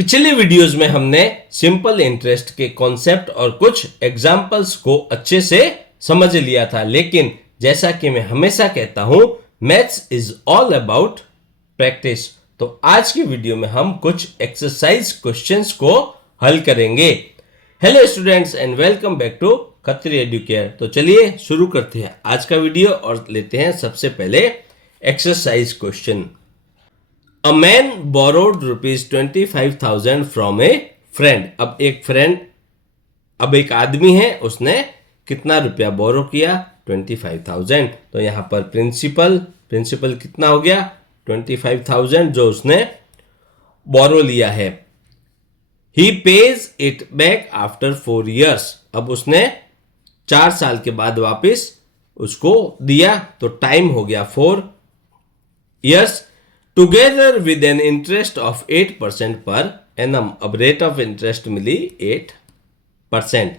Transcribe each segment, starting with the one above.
पिछले वीडियोस में हमने सिंपल इंटरेस्ट के कॉन्सेप्ट और कुछ एग्जाम्पल्स को अच्छे से समझ लिया था, लेकिन जैसा कि मैं हमेशा कहता हूं, maths is all about practice. तो आज की वीडियो में हम कुछ एक्सरसाइज क्वेश्चंस को हल करेंगे। Hello students and welcome back to Khatri Educare. तो चलिए शुरू करते हैं आज का वीडियो और लेते हैं सबसे पहले exercise question. A man borrowed ₹25,000 from a friend। अब एक आदमी है, उसने कितना रुपया बोरो किया? 25,000। तो यहां पर प्रिंसिपल कितना हो गया? 25,000 जो उसने बोरो लिया है। He pays it back after 4 years। अब उसने 4 साल के बाद वापस उसको दिया, तो टाइम हो गया 4 years। Together with an interest of 8% per annum. अब रेट ऑफ इंटरेस्ट मिली 8%।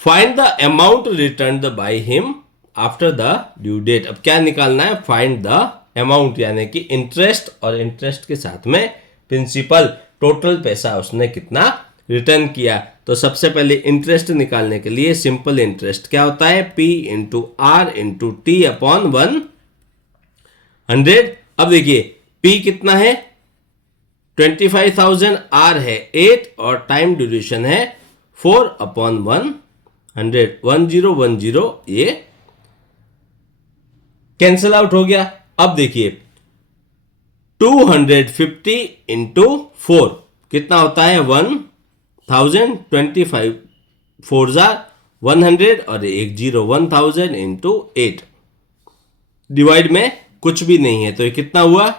Find the amount return by him after the due date. अब क्या निकालना है? फाइंड द अमाउंट, यानी कि इंटरेस्ट और इंटरेस्ट के साथ में प्रिंसिपल, टोटल पैसा उसने कितना रिटर्न किया। तो सबसे पहले इंटरेस्ट निकालने के लिए सिंपल इंटरेस्ट क्या होता है? P into R into T upon 100। अब देखिए P कितना है? 25,000, R है 8 और टाइम ड्यूरेशन है 4 अपॉन 100। 1010 ये कैंसल आउट हो गया। अब देखिए 250 इंटू 4 कितना होता है? 1000। 25 4 100 और एक 0 1000 इंटू 8। डिवाइड में कुछ भी नहीं है, तो ये कितना हुआ?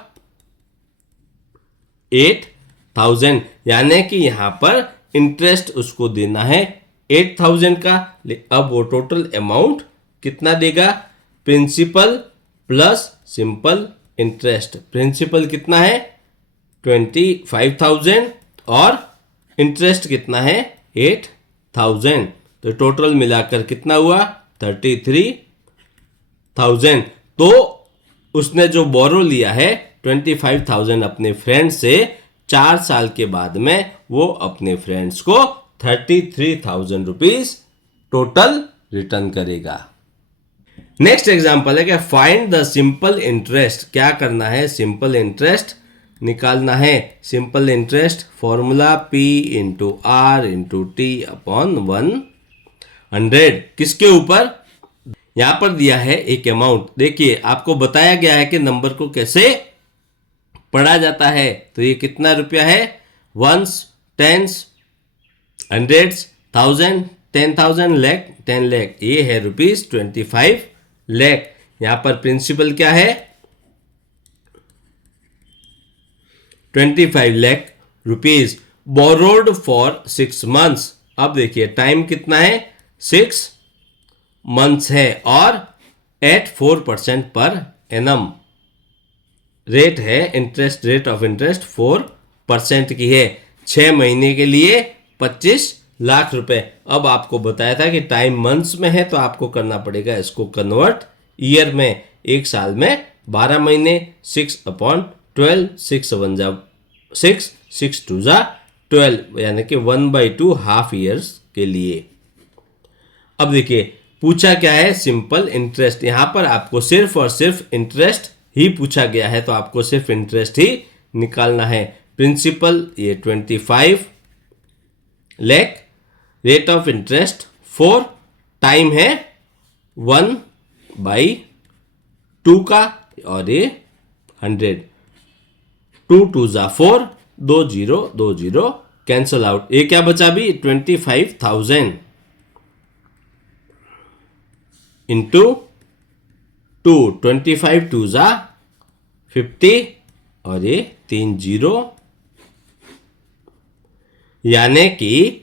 8,000। यानी कि यहां पर इंटरेस्ट उसको देना है 8,000 का। अब वो टोटल अमाउंट कितना देगा? Principal plus simple interest. Principal कितना है? 25,000 और इंटरेस्ट कितना है? 8,000। तो टोटल मिलाकर कितना हुआ? 33,000। तो उसने जो बोरो लिया है 25,000 अपने फ्रेंड से, 4 साल के बाद में वो अपने फ्रेंड्स को 33,000 रुपीज टोटल रिटर्न करेगा। नेक्स्ट एग्जांपल है कि फाइंड द सिंपल इंटरेस्ट। क्या करना है? सिंपल इंटरेस्ट निकालना है। Simple interest formula P into R into T upon 100। किसके ऊपर? यहां पर दिया है एक अमाउंट। देखिए आपको बताया गया है कि नंबर को कैसे पढ़ा जाता है। तो ये कितना रुपया है? 1s, 10s, 100s, 1000, 10,000, lakh, 10 lakh. ये है रुपीज 25 लाख। यहां पर प्रिंसिपल क्या है? 25 lakh rupees borrowed for 6 months. अब देखिए टाइम कितना है? 6 मंथ्स है और एट 4% पर एनम रेट है। इंटरेस्ट, रेट ऑफ इंटरेस्ट 4% की है। 6 महीने के लिए 25 लाख रुपए। अब आपको बताया था कि टाइम मंथ्स में है, तो आपको करना पड़ेगा इसको कन्वर्ट ईयर में। एक साल में 12 महीने, 6 अपॉन 12, 6 1 जा 6, 6 2 जा 12, यानी कि 1/2 हाफ ईयर्स के लिए। अब देखिए पूछा क्या है? Simple interest. यहां पर आपको सिर्फ और सिर्फ इंटरेस्ट ही पूछा गया है, तो आपको सिर्फ इंटरेस्ट ही निकालना है। प्रिंसिपल ये 25 lakh, rate of interest 4, time है 1/2 का और ये 100। 2 2 जा 4, 2 0 2 0 कैंसल आउट। ये क्या बचा भी? 25,000 इंटू 2, 25 2 जा 50 और ये 3 0, यानी कि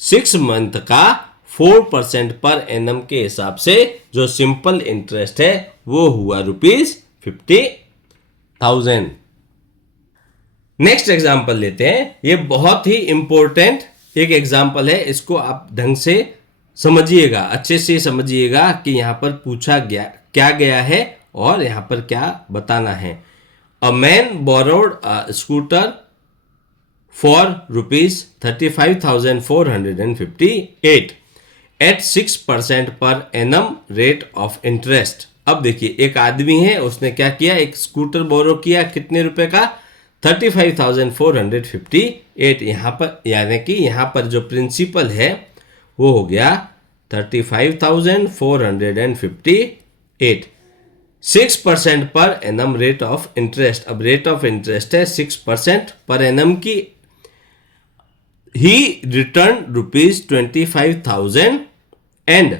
6 मंथ का 4% पर एनम के हिसाब से जो सिंपल इंटरेस्ट है वो हुआ रुपीज 50,000। नेक्स्ट एग्जाम्पल लेते हैं। ये बहुत ही इंपॉर्टेंट एक एग्जाम्पल है, इसको आप ढंग से समझिएगा, अच्छे से समझिएगा कि यहां पर पूछा क्या गया है और यहां पर क्या बताना है। A man borrowed a scooter for rupees 35,458 at 6% per annum rate of interest। अब देखिए एक आदमी है, उसने क्या किया, एक स्कूटर बोरो किया, कितने रुपए का, 35,458। यहाँ पर यानी कि यहाँ पर जो प्रिंसिपल है वो हो गया 35,458, 6% per annum rate of interest. अब रेट ऑफ इंटरेस्ट है 6% पर एनम की। He return ₹25,000 and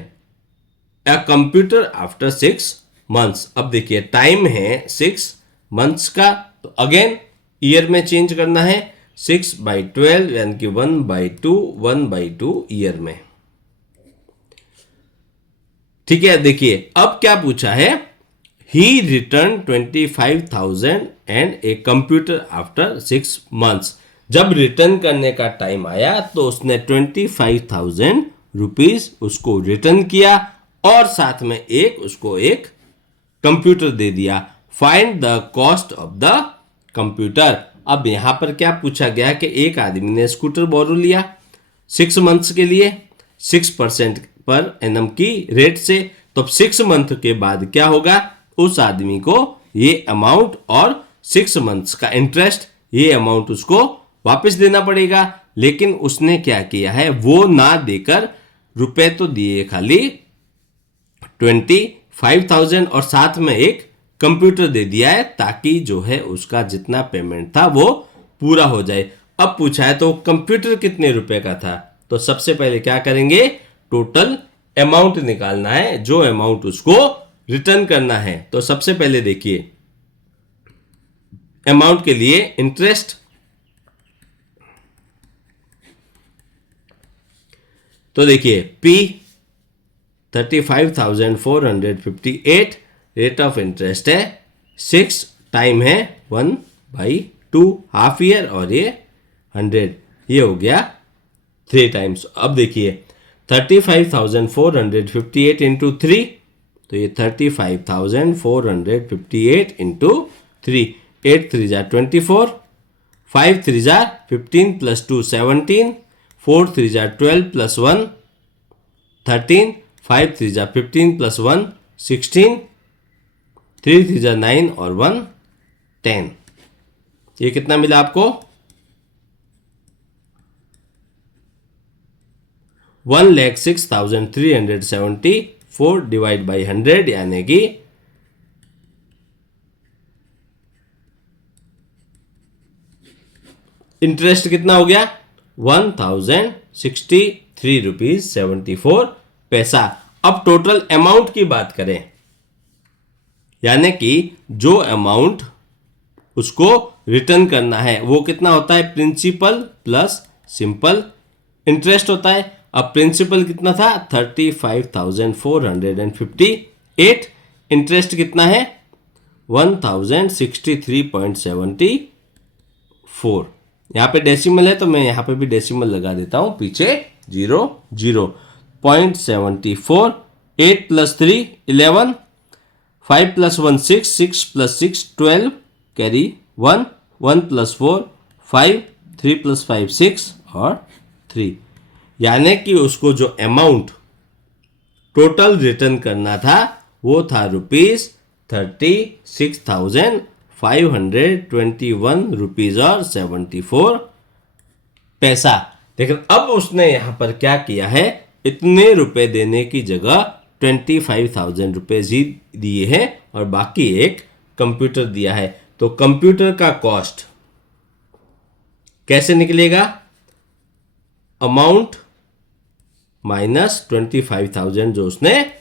a computer after 6 months. अब देखिए टाइम है 6 मंथ्स का, तो अगेन ईयर में चेंज करना है, 6/12 यानी कि 1/2 ईयर में। ठीक है, देखिए अब क्या पूछा है, he return 25,000 and a computer after 6 months. जब रिटर्न करने का टाइम आया तो उसने 25,000 रुपीज उसको रिटर्न किया और साथ में उसको एक कंप्यूटर दे दिया। Find the cost of the computer. अब यहां पर क्या पूछा गया कि एक आदमी ने स्कूटर बोरो लिया 6 मंथ्स के लिए 6% पर एनम की रेट से, तो 6 मंथ के बाद क्या होगा, उस आदमी को ये अमाउंट और 6 मंथ्स का इंटरेस्ट, ये अमाउंट उसको वापस देना पड़ेगा। लेकिन उसने क्या किया है, वो ना देकर रुपए तो दिए खाली 25,000 और साथ में एक कंप्यूटर दे दिया है, ताकि जो है उसका जितना पेमेंट था वो पूरा हो जाए। अब पूछा है तो कंप्यूटर कितने रुपए का था, तो सबसे पहले क्या करेंगे, टोटल अमाउंट निकालना है, जो अमाउंट उसको रिटर्न करना है। तो सबसे पहले देखिए अमाउंट के लिए इंटरेस्ट, तो देखिए P 35,458 रेट ऑफ इंटरेस्ट है, 6 टाइम है 1/2 हाफ ईयर और ये 100, ये हो गया 3 टाइम्स। अब देखिए 35,458 इंटू 3, तो ये 35,458 इंटू 3, 8 3 जा 24, 5 3 जा 15 प्लस 2 17, 4 3 जा 12 प्लस 1 13, 5 3 जा 15 प्लस 1 16, 3 3 जा 9 और 1 10। ये कितना मिला आपको, 1,06,374 डिवाइड बाई 100 यानी कि इंटरेस्ट कितना हो गया, 1,063 रुपीज 74 पैसा। अब टोटल अमाउंट की बात करें, यानी कि जो अमाउंट उसको रिटर्न करना है वो कितना होता है, प्रिंसिपल प्लस सिंपल इंटरेस्ट होता है। अब प्रिंसिपल कितना था 35,458, इंटरेस्ट कितना है 1,063.74। यहाँ पे डेसिमल है तो मैं यहाँ पे भी डेसिमल लगा देता हूँ, पीछे 0 0.74, 8 plus 3 11, 5 plus 1 6, 6 plus 6 12, carry 1, 1 plus 4 5, 3 plus 5 6 और 3। यानी कि उसको जो अमाउंट टोटल रिटर्न करना था वो था ₹36,521 रुपीज और 74 पैसा। लेकिन अब उसने यहां पर क्या किया है, इतने रुपए देने की जगह 25,000 रुपीज ही दिए हैं और बाकी एक कंप्यूटर दिया है। तो कंप्यूटर का कॉस्ट कैसे निकलेगा, अमाउंट माइनस 25,000 जो उसने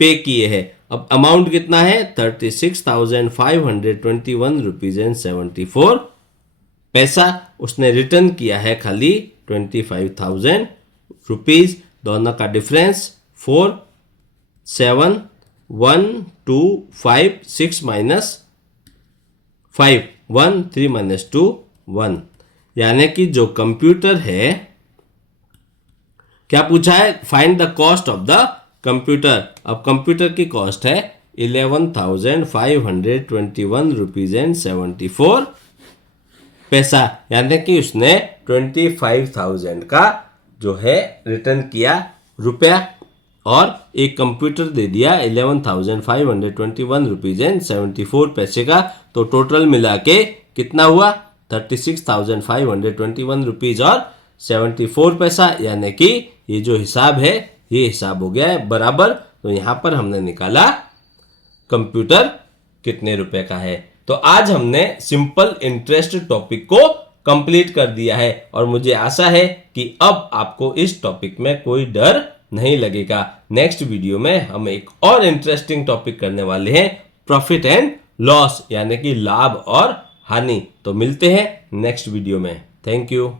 पे किए हैं। अब अमाउंट कितना है 36,521 रुपीज एंड 74 पैसा। उसने रिटर्न किया है खाली 25,000 रुपीज, दोनों का डिफरेंस 4 7 1 2 5 6 माइनस 5 1 3 माइनस 2 1। यानी कि जो कंप्यूटर है, क्या पूछा है, find the cost of the computer. अब कंप्यूटर की कॉस्ट है 11,521 रुपीज एंड 74 पैसा, यानी कि उसने 25,000 का जो है रिटर्न किया रुपया, और एक कंप्यूटर दे दिया 11,521 रुपीज एंड 74 पैसे का। तो टोटल मिला के कितना हुआ? 36,521 रुपीज और 74 पैसा, यानी कि ये जो हिसाब है ये हिसाब हो गया है बराबर। तो यहां पर हमने निकाला कंप्यूटर कितने रुपए का है। तो आज हमने सिंपल इंटरेस्ट टॉपिक को कंप्लीट कर दिया है, और मुझे आशा है कि अब आपको इस टॉपिक में कोई डर नहीं लगेगा। नेक्स्ट वीडियो में हम एक और इंटरेस्टिंग टॉपिक करने वाले हैं, प्रॉफिट एंड लॉस, यानी कि लाभ और हानि। तो मिलते हैं नेक्स्ट वीडियो में। Thank you.